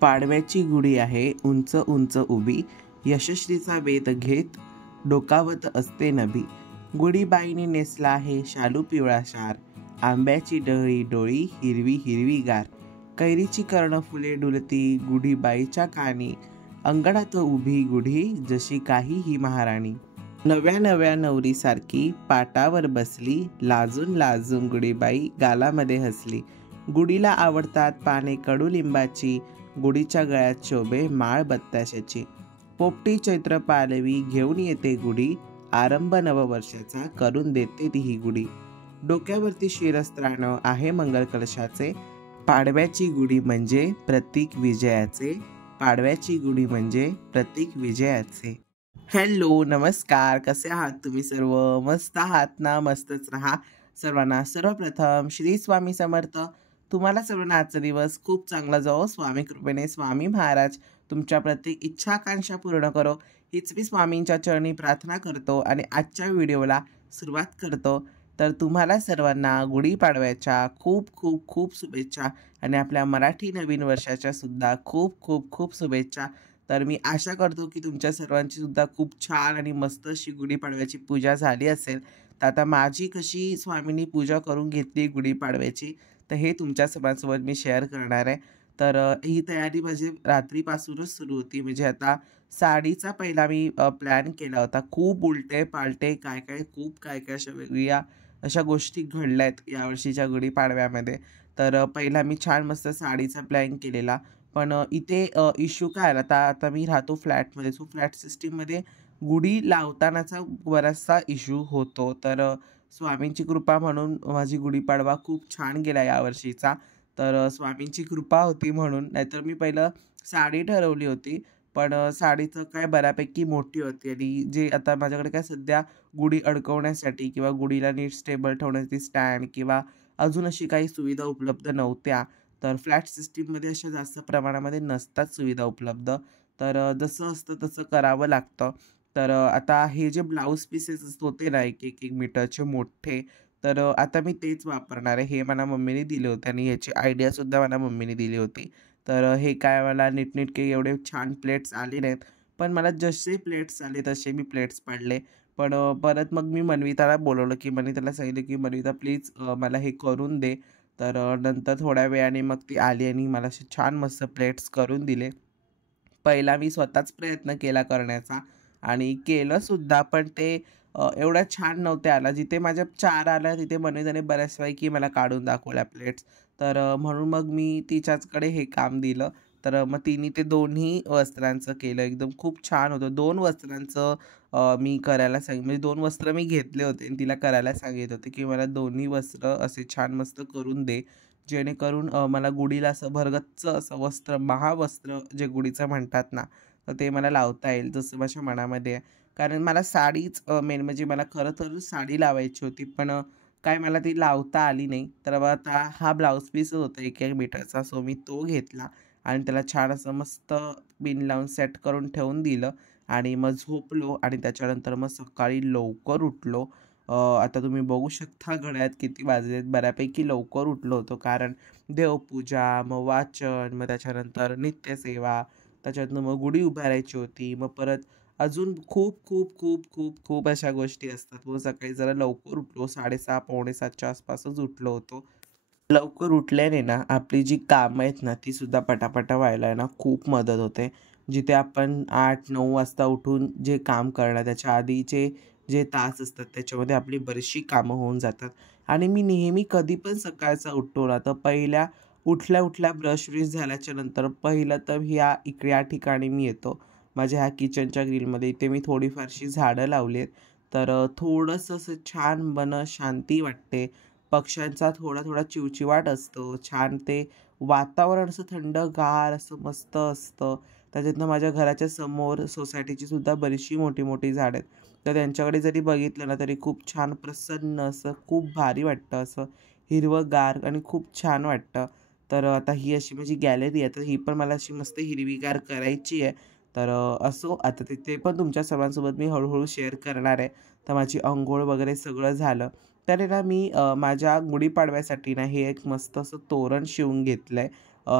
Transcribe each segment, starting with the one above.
पाडव्याची गुढी आहे उंच उंच उभी, यशस्वीचा वेध घेत डोकावत असते नभी. गुढीबाईने नेसला आहे शालू पिवळा शार, आंब्याची डहळी डोळी हिरवी हिरवी गार. कैरीची कर्णफुले डुलती गुढीबाईच्या कानी, अंगणात उभी गुढी जशी काही ही महाराणी. नव्या नव्या नवरीसारखी पाटावर बसली, लाजून लाजून गुढीबाई गालामध्ये हसली. गुढीला आवडतात पाने कडुलिंबाची, गुढीच्या गळ्यात शोभे माळ बत्ताशाची. पोपटी चैत्र पालवी घेऊन येते गुढी, आरंभ नववर्षाचा करून देते ती ही गुढी. डोक्यावरती शिरस्त्राण आहे मंगल कलशाचे, पाडव्याची गुढी म्हणजे प्रतीक विजयाचे. पाडव्याची गुढी म्हणजे प्रतीक विजयाचे. हॅलो, नमस्कार, कसे आहात तुम्ही सर्व? मस्त आहात ना? मस्तच राहा. सर्वांना सर्वप्रथम श्री स्वामी समर्थ. तुम्हाला सर्वांना आजचा दिवस खूप चांगला जाओ. स्वामी कृपेने स्वामी महाराज तुमच्या प्रत्येक इच्छा आकांक्षा पूर्ण करो, हीच मी स्वामींच्या चरणी प्रार्थना करतो आणि आजच्या व्हिडिओला सुरुवात करतो. तर तुम्हाला सर्वांना गुढीपाडव्याच्या खूप खूप खूप शुभेच्छा आणि आपल्या मराठी नवीन वर्षाच्या सुद्धा खूप खूप खूप शुभेच्छा. तर मी आशा करतो की तुमच्या सर्वांची सुद्धा खूप छान आणि मस्त अशी गुढीपाडव्याची पूजा झाली असेल. तर आता माझी कशी स्वामींनी पूजा करून घेतली गुढीपाडव्याची, तर हे तुमच्या सर्वांसोबत मी शेअर करणार आहे. तर ही तयारी माझी रात्रीपासूनच सुरू होती. म्हणजे आता साडीचा पहिला मी प्लॅन केला होता. खूप उलटे पालटे काय काय खूप काय काय अशा वेगवेगळ्या अशा गोष्टी घडल्या आहेत यावर्षीच्या गुढीपाडव्यामध्ये. तर पहिला मी छान मस्त साडीचा प्लॅन केलेला. पण इथे इश्यू काय आला, आता आता मी राहतो फ्लॅटमध्ये. सो फ्लॅट सिस्टीममध्ये गुढी लावतानाचा बराचसा इश्यू होतो. तर स्वामींची कृपा म्हणून माझी गुढीपाडवा खूप छान गेला यावर्षीचा. तर स्वामींची कृपा होती म्हणून, नाहीतर मी पहिलं साडी ठरवली होती. पण साडीचं काय बऱ्यापैकी मोठी होती आणि जे आता माझ्याकडे काय सध्या गुढी अडकवण्यासाठी किंवा गुढीला नीट स्टेबल ठेवण्यासाठी स्टँड किंवा अजून अशी काही सुविधा उपलब्ध नव्हत्या. तर फ्लॅट सिस्टीममध्ये अशा जास्त प्रमाणामध्ये नसतात सुविधा उपलब्ध. तर जसं असतं तसं करावं लागतं. तर आता हे जे ब्लाऊज पीसेस होते ना 1-1 मीटरचे मोठे, तर आता मी तेच वापरणार आहे. हे मला मम्मीने दिले होते आणि ह्याची आयडियासुद्धा मला मम्मीने दिली होती. तर हे काय मला नीटनेटके एवढे छान प्लेट्स आले नाहीत. पण मला जसे प्लेट्स आले तसे मी प्लेट्स पाडले. पण परत मग मी मन्विताला बोलवलं, की मन्विताला सांगितलं, की "मन्विता प्लीज मला हे करून दे." तर नंतर थोड्या वेळाने मग ती आली आणि मला असे छान मस्त प्लेट्स करून दिले. पहिला मी स्वतःच प्रयत्न केला करण्याचा आणि केलंसुद्धा, पण ते एवढ्या छान नव्हत्या आल्या. जिथे माझ्या 4 आल्या तिथे मन्विताने बऱ्याचपैकी मला काढून दाखवल्या प्लेट्स. तर म्हणून मग मी तिच्याचकडे हे काम दिलं. तर मग तिने ते दोन्ही वस्त्रांचं केलं. एकदम खूप छान होतं. 2 वस्त्रांचं मी करायला म्हणजे 2 वस्त्र मी घेतले होते आणि तिला करायला सांगितलं होते, की मला दोन्ही वस्त्र असे छान मस्त करून दे. जेणेकरून मला गुढीला असं भरगच्च असं वस्त्र, महावस्त्र जे गुढीचं म्हणतात ना, तर ते मला लावता येईल जसं माझ्या मनामध्ये आहे. कारण मला साडीच मेन म्हणजे मला खरं तर साडी लावायची होती, पण काय मला ती लावता आली नाही. तर मग आता हा ब्लाऊज पीसच होता 1-1 मीटरचा. सो मी तो घेतला आणि त्याला छान असं मस्त पिन लावून सेट करून ठेवून दिलं आणि मग झोपलो आणि त्याच्यानंतर मग सकाळी लवकर उठलो. आता तुम्ही बघू शकता घड्याळात किती वाजलेत. बऱ्यापैकी लवकर उठलो होतो कारण देवपूजा, मग वाचन, मग त्याच्यानंतर नित्यसेवा, त्याच्यातनं मग गुढी उभारायची होती. मग परत अजून खूप खूप खूप खूप खूप अशा गोष्टी असतात. मग सकाळी जरा लवकर उठलो. 6:30 पावणे 7च्या आसपासच उठलो होतो. लवकर उठल्याने ना आपली जी कामं आहेत ना ती सुद्धा पटापटा व्हायला आहे ना खूप मदत होते. जिथे आपण 8-9 वाजता उठून जे काम करणार त्याच्या आधीचे जे तास असतात त्याच्यामध्ये आपली बरीचशी कामं होऊन जातात. आणि मी नेहमी कधी पण सकाळचा उठतो ना तर पहिल्या उठल्या उठल्या ब्रश झाल्याच्या नंतर पहिलं तर या ठिकाणी मी येतो. माझ्या ह्या किचनच्या ग्रिलमध्ये इथे मी थोडीफारशी झाडं लावली आहेत. तर थोडंसं असं छान मन शांती वाटते. पक्ष्यांचा थोडा थोडा चिवचिवाट असतो. छान ते वातावरण असं थंडगार असं मस्त असतं. त्याच्यातनं माझ्या घराच्या समोर सोसायटीची सुद्धा बरीचशी मोठी मोठी झाडं आहेत. तर त्यांच्याकडे जरी बघितलं ना तरी खूप छान प्रसन्न असं खूप भारी वाटतं, असं हिरवंगार आणि खूप छान वाटतं. तर आता ही अशी माझी गॅलरी आहे. तर ही पण मला अशी मस्त हिरवीगार करायची आहे. तर असो आता ते पण तुमच्या सर्वांसोबत मी हळूहळू शेअर करणार आहे. तर माझी अंघोळ वगैरे सगळं झालं. तर आहे ना मी माझ्या गुढीपाडव्यासाठी ना हे एक मस्त असं तोरण शिवून घेतलं आहे.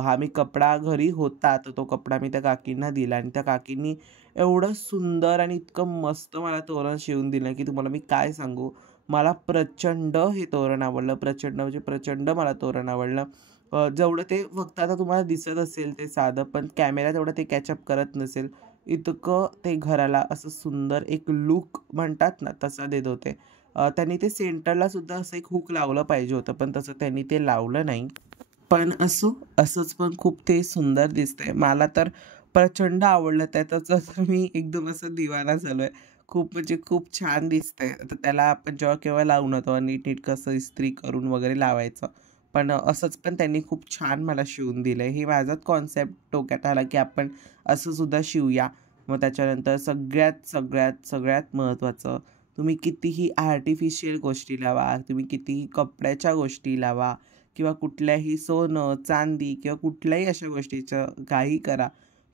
हा मी कपडा घरी होता, तर तो कपडा मी त्या काकींना दिला आणि त्या काकींनी एवढं सुंदर आणि इतकं मस्त मला तोरण शिवून दिलं, की तुम्हाला मी काय सांगू. मला प्रचंड हे तोरण आवडलं. प्रचंड म्हणजे प्रचंड मला तोरण आवडलं. जेवढं ते फक्त आता तुम्हाला दिसत असेल ते साधं, पण कॅमेऱ्यात एवढं ते कॅचअप करत नसेल, इतकं ते घराला असं सुंदर एक लूक म्हणतात ना, तसा देत होते. त्यांनी ते सेंटरला सुद्धा असं एक हूक लावलं पाहिजे होतं, पण तसं त्यांनी ते लावलं नाही. पण असो, असंच पण खूप ते सुंदर दिसतंय. मला तर प्रचंड आवडलं. त्याचा तर मी एकदम असा दिवाना झालोय. खूप म्हणजे खूप छान दिसतंय. आता त्याला आपण जेव्हा केव्हा लावून होतो नीटनेटकं असं इस्त्री करून वगैरे लावायचं. पण असंच पण त्यांनी खूप छान मला शिवून दिलंय. हे माझाच कॉन्सेप्ट डोक्यात आला, की आपण असं सुद्धा शिवूया. मग त्याच्यानंतर सगळ्यात महत्त्वाचं, तुम्ही कितीही आर्टिफिशियल गोष्टी लावा, तुम्ही कितीही कपड्याच्या गोष्टी लावा किंवा कुठल्याही सोनं, चांदी किंवा कुठल्याही अशा गोष्टीचं काही करा.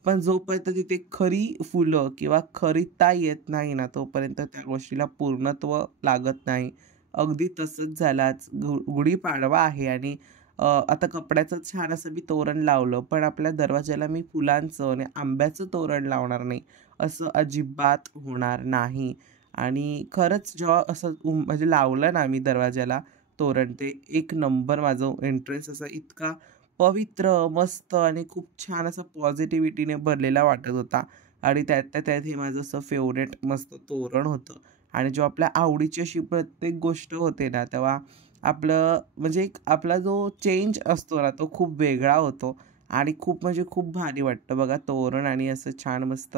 पण जोपर्यंत तिथे खरी फुलं किंवा खरीता येत नाही ना, तोपर्यंत त्या गोष्टीला पूर्णत्व लागत नाही. अगदी तसंच झालं आज गुढीपाडवा आहे आणि आता कपड्याचं छान असं मी तोरण लावलं, पण आपल्या दरवाजाला मी फुलांचं आणि आंब्याचं तोरण लावणार नाही, असं अजिबात होणार नाही. आणि खरंच जेव्हा असं म्हणजे लावलं ना मी दरवाजाला तोरण, ते एक नंबर माझं एंट्रन्स असा इतका पवित्र, मस्त आणि खूप छान असा पॉझिटिव्हिटीने भरलेला वाटत होता. आणि त्यातल्या त्यात हे माझं असं फेव्हरेट मस्त तोरण होतं. आणि जेव्हा आपल्या आवडीची अशी प्रत्येक गोष्ट होते ना, तेव्हा आपलं म्हणजे एक आपला जो चेंज असतो ना, तो खूप वेगळा होतो आणि खूप म्हणजे खूप भारी वाटतं बघा. तोरण आणि असं छान मस्त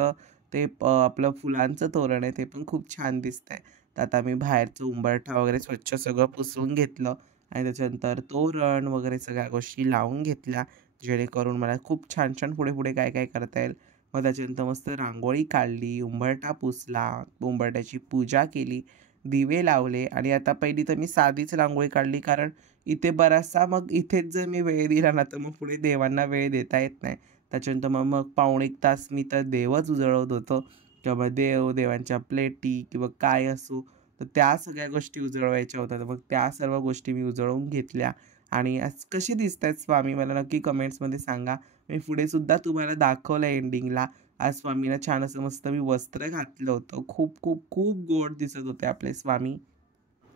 ते आपलं फुलांचं तोरण आहे, ते पण खूप छान दिसतंय. तर आता मी बाहेरचं उंबरठा वगैरे स्वच्छ सगळं पुसून घेतलं आणि त्याच्यानंतर तोरण वगैरे सगळ्या गोष्टी लावून घेतल्या, जेणेकरून मला खूप छान-छान पुढे-पुढे काय-काय करता येईल. मग त्याच्यानंतर मस्त रांगोळी काढली, उंबरठा पुसला, उंबरठ्याची पूजा केली, दिवे लावले आणि आता पहिली तर मी साधीच रांगोळी काढली, कारण इथे बराचसा मग इथेच जर मी वेळ दिला ना, तर मग पुढे देवांना वेळ देता येत नाही. त्याच्यानंतर मग मग पाऊण 1 तास मी तर देवच उजळवत होतो किंवा मग देवांच्या प्लेटी किंवा काय असो, तर त्या सगळ्या गोष्टी उजळवायच्या होत्या. तर मग त्या सर्व गोष्टी मी उजळवून घेतल्या आणि आज कसे दिसतायत स्वामी मला नक्की कमेंट्समध्ये सांगा. मी पुढे सुद्धा तुम्हाला दाखवलं एंडिंगला. आज स्वामींना छान असं मस्त मी वस्त्र घातलं होतं. खूप, खूप, खूप गोड दिसत होते आपले स्वामी.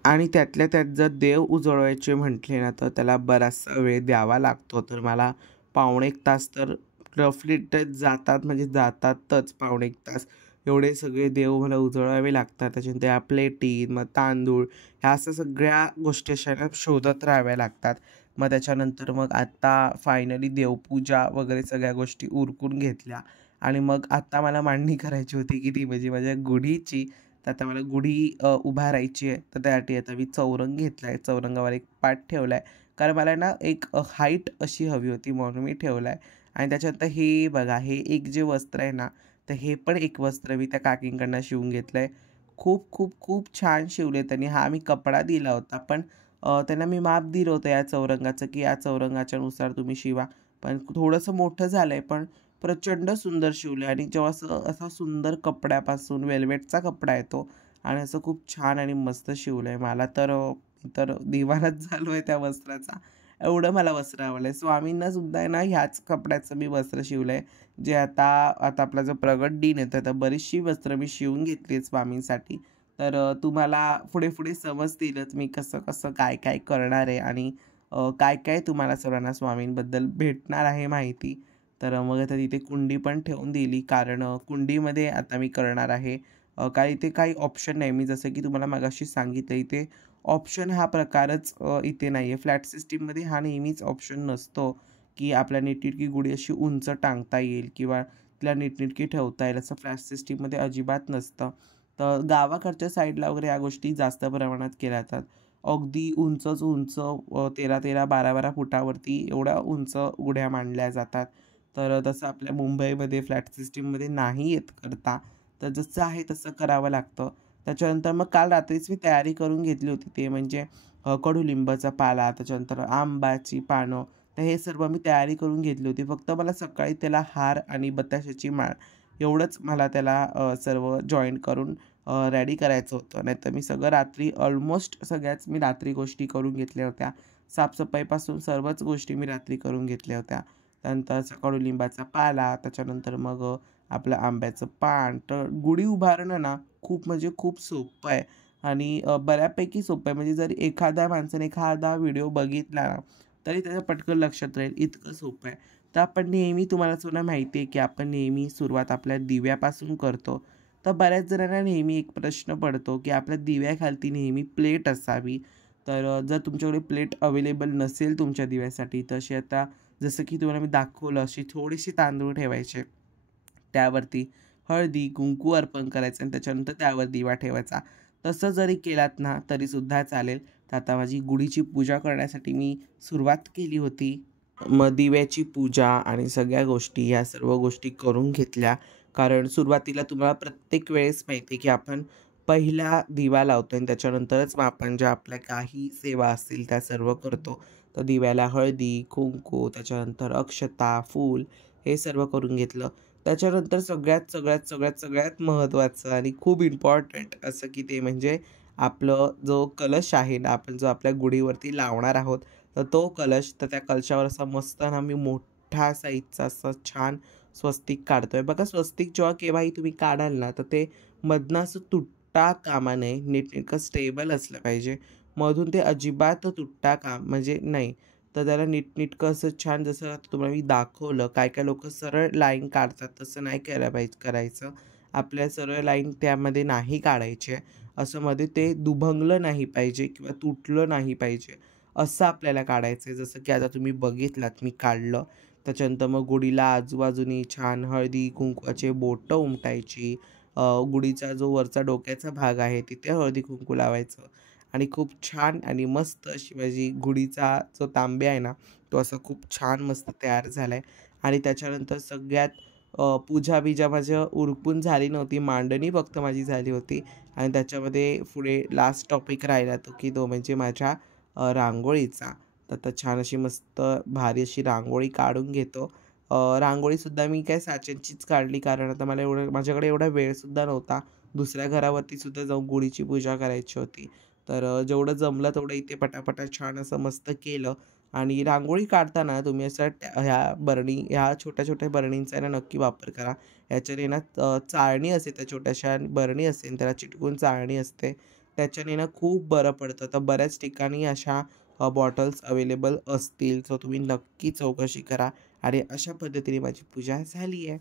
आणि त्यातल्या त्यात जर देव उजळवायचे म्हटले ना, तर त्याला बराचसा वेळ द्यावा लागतो. तर मला पाऊण 1 तास तर रफली जातात म्हणजे जातातच पाऊण 1 तास. एवढे सगळे देव मला उजळवावे लागतात. त्याच्यानंतर त्या प्लेटी, मग तांदूळ ह्या असं सगळ्या गोष्टी अशा ना शोधत राहाव्या लागतात. मग त्याच्यानंतर मग आता फायनली देवपूजा वगैरे सगळ्या गोष्टी उरकून घेतल्या आणि मग आता मला मांडणी करायची होती, की ती म्हणजे माझ्या गुढीची. तर आता मला गुढी उभारायची आहे, तर त्यासाठी आता मी चौरंग घेतला आहे. चौरंगावर एक पाट ठेवला आहे. कारण मला ना एक हाईट अशी हवी होती म्हणून मी ठेवला आहे. आणि त्याच्यानंतर हे बघा, हे एक जे वस्त्र आहे ना, तर हे पण एक वस्त्र मी त्या काकींकडनं शिवून घेतलं आहे. खूप, खूप, खूप छान शिवले त्यांनी. हा मी कपडा दिला होता, पण त्यांना मी माप दिलं होतं या चौरंगाचं, की या चौरंगाच्यानुसार तुम्ही शिवा. पण थोडंसं मोठं झालं आहे, पण प्रचंड सुंदर शिवले आणि जेव्हा असं असा सुंदर कपड्यापासून वेल्वेटचा कपडा आहे तो आणि असं खूप छान आणि मस्त शिवलं आहे. मला तर मी तर दिवानाच झालो आहे त्या वस्त्राचा. एवढं मला वस्त्र आवडलं स्वामींना सुद्धा आहे ना, ह्याच कपड्याचं मी वस्त्र शिवलं आहे. जे आता आता आपला जो प्रगट दिन आहे, तर आता बरीचशी वस्त्र मी शिवून घेतली आहेत स्वामींसाठी. तर तुम्हाला पुढे-पुढे समजतीलच मी कसं-कसं, काय-काय करणार आहे आणि काय-काय तुम्हाला सर्वांना स्वामींबद्दल भेटणार आहे माहिती. तर मग आता तिथे कुंडी पण ठेवून दिली, कारण कुंडीमध्ये आता मी करणार आहे. काही इथे काही ऑप्शन नाही. मी जसं की तुम्हाला मगाशी सांगितलं, इथे ऑप्शन हा प्रकारच इथे नाही आहे. फ्लॅट सिस्टीममध्ये हा नेहमीच ऑप्शन नसतो, की आपल्या नीटनेटकी गुढी अशी उंच टांगता येईल किंवा तिला नीटनेटकी ठेवता येईल, असं फ्लॅट सिस्टीममध्ये अजिबात नसतं. तर गावाकडच्या साईडला वगैरे या गोष्टी जास्त प्रमाणात केल्या जातात. अगदी उंचच उंच 13-13, 12-12 फुटावरती एवढ्या उंच गुढ्या मांडल्या जातात. तर तसं आपल्या मुंबईमध्ये फ्लॅट सिस्टीममध्ये नाही येत करता. तर जसं आहे तसं करावं लागतं. त्याच्यानंतर मग काल रात्रीच मी तयारी करून घेतली होती. ते म्हणजे कडुलिंबाचा पाला, त्याच्यानंतर आंब्याची पानं. तर हे सर्व मी तयारी करून घेतली होती. फक्त मला सकाळी त्याला हार आणि बत्ताशाची माळ एवढंच मला त्याला सर्व जॉइन करून रेडी करायचं होतं. नाहीतर मी सगळं रात्री ऑलमोस्ट सगळ्याच मी रात्री गोष्टी करून घेतल्या होत्या. साफसफाईपासून सर्वच गोष्टी मी रात्री करून घेतल्या होत्या. त्यानंतर कडुलिंबाचा पाला, त्याच्यानंतर मग आपलं आंब्याचं पान. तर गुढी उभारणं ना खूप म्हणजे खूप सोपं आहे आणि बऱ्यापैकी सोपं आहे. म्हणजे जर एखाद्या माणसाने एखादा व्हिडिओ बघितला ना तरी त्याच्या पटकन लक्षात राहील, इतकं सोपं आहे. तर आपण नेहमी तुम्हाला सुद्धा माहिती आहे की आपण नेहमी सुरुवात आपल्या दिव्यापासून करतो. तर बऱ्याच जणांना नेहमी एक प्रश्न पडतो की आपल्या दिव्याखालती नेहमी प्लेट असावी. तर जर तुमच्याकडे प्लेट अवेलेबल नसेल तुमच्या दिव्यासाठी तर अशी आता जसं की तुम्हाला मी दाखवलं अशी थोडीशी तांदूळ ठेवायचे. त्यावरती हळदी, कुंकू अर्पण करायचं आणि त्याच्यानंतर त्यावर दिवा ठेवायचा. तसं जरी केलात ना तरीसुद्धा चालेल. तर आता माझी गुढीची पूजा करण्यासाठी मी सुरुवात केली होती. मग दिव्याची पूजा आणि सगळ्या गोष्टी ह्या सर्व गोष्टी करून घेतल्या. कारण सुरुवातीला तुम्हाला प्रत्येक वेळेस माहिती आहे, की आपण पहिला दिवा लावतो आणि त्याच्यानंतरच मग आपण ज्या आपल्या काही सेवा असतील त्या सर्व करतो. तर दिव्याला हळदी, कुंकू, त्याच्यानंतर अक्षता, फूल हे सर्व करून घेतलं. त्याच्यानंतर सगळ्यात महत्त्वाचं आणि खूप इम्पॉर्टंट असं की ते म्हणजे आपलं जो कलश आहे ना, आपण जो आपल्या गुढीवरती लावणार आहोत, तर तो कलश तर त्या कलशावर असा मस्त ना मी मोठा साईजचा असा छान स्वस्तिक काढतोय. बघा स्वस्तिक जेव्हा केव्हाही तुम्ही काढाल ना, तर ते मधनं असं तुटता कामा नये. नीटनेटकं स्टेबल असलं पाहिजे. मधून ते अजिबात तुटता म्हणजे नाही. तर त्याला नीटनेटकं असं छान जसं आता तुम्हाला मी दाखवलं, काय-काय लोकं सरळ लाईन काढतात, तसं नाही करायचं. आपल्या सरळ लाईन त्यामध्ये नाही काढायची आहे. असं मध्ये ते दुभंगलं नाही पाहिजे किंवा तुटलं नाही पाहिजे. असं आपल्याला काढायचं आहे. जसं की आता तुम्ही बघितलात मी काढलं. त्याच्यानंतर मग गुढीला आजूबाजूनी छान हळदी कुंकवाचे बोटं उमटायची. गुढीचा जो वरचा डोक्याचा भाग आहे तिथे हळदी कुंकू लावायचं आणि खूप छान आणि मस्त अशी माझी गुढीचा जो तांब्या आहे ना, तो असा खूप छान मस्त तयार झाला आहे आणि त्याच्यानंतर सगळ्यात पूजा-बिजा माझं उरकून झाली नव्हती. मांडणी फक्त माझी झाली होती आणि त्याच्यामध्ये पुढे लास्ट टॉपिक राहिला तो म्हणजे माझ्या रांगोळीचा. तर आता छान अशी मस्त भारी अशी रांगोळी काढून घेतो. रांगोळीसुद्धा मी काय साच्यांचीच काढली कारण आता मला माझ्याकडे एवढा वेळसुद्धा नव्हता. दुसऱ्या घरावरतीसुद्धा जाऊन गुढीची पूजा करायची होती. तर जेवढं जमलं तेवढं इथे पटापटा छान असं मस्त केलं आणि रांगोळी काढताना तुम्ही असं ह्या छोट्या-छोट्या बरणींचा आहे ना नक्की वापर करा. ह्याच्याने ना चाळणी असते त्या छोट्याशा बरणी असते आणि त्याला चिटकून चाळणी असते. त्याच्याने ना खूप बरं पडतं. तर बऱ्याच ठिकाणी अशा बॉटल्स अवेलेबल असतील. सो तुम्ही नक्की चौकशी करा आणि अशा पद्धतीने माझी पूजा झाली आहे.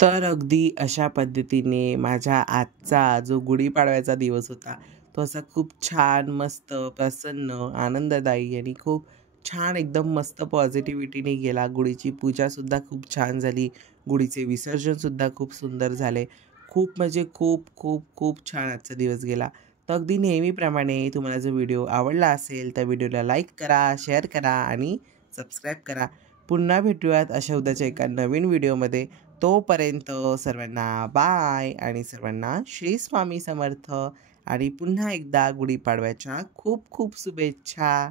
तर अगदी अशा पद्धतीने माझ्या आजचा जो गुढीपाडव्याचा दिवस होता, तो असा खूप छान, मस्त, प्रसन्न, आनंददायी आणि खूप छान एकदम मस्त पॉझिटिव्हिटीने गेला. गुढीची पूजासुद्धा खूप छान झाली. गुढीचे विसर्जनसुद्धा खूप सुंदर झाले. खूप म्हणजे खूप, खूप, खूप छान आजचा दिवस गेला. तर अगदी नेहमीप्रमाणे तुम्हाला जो व्हिडिओ आवडला असेल, तर व्हिडिओला लाईक करा, शेअर करा आणि सबस्क्राईब करा. पुन्हा भेटूयात अशा उद्याच्या एका नवीन व्हिडिओमध्ये. तोपर्यंत सर्वांना बाय आणि सर्वांना श्री स्वामी समर्थ आणि पुन्हा एकदा गुढीपाडव्याच्या खूप खूप शुभेच्छा.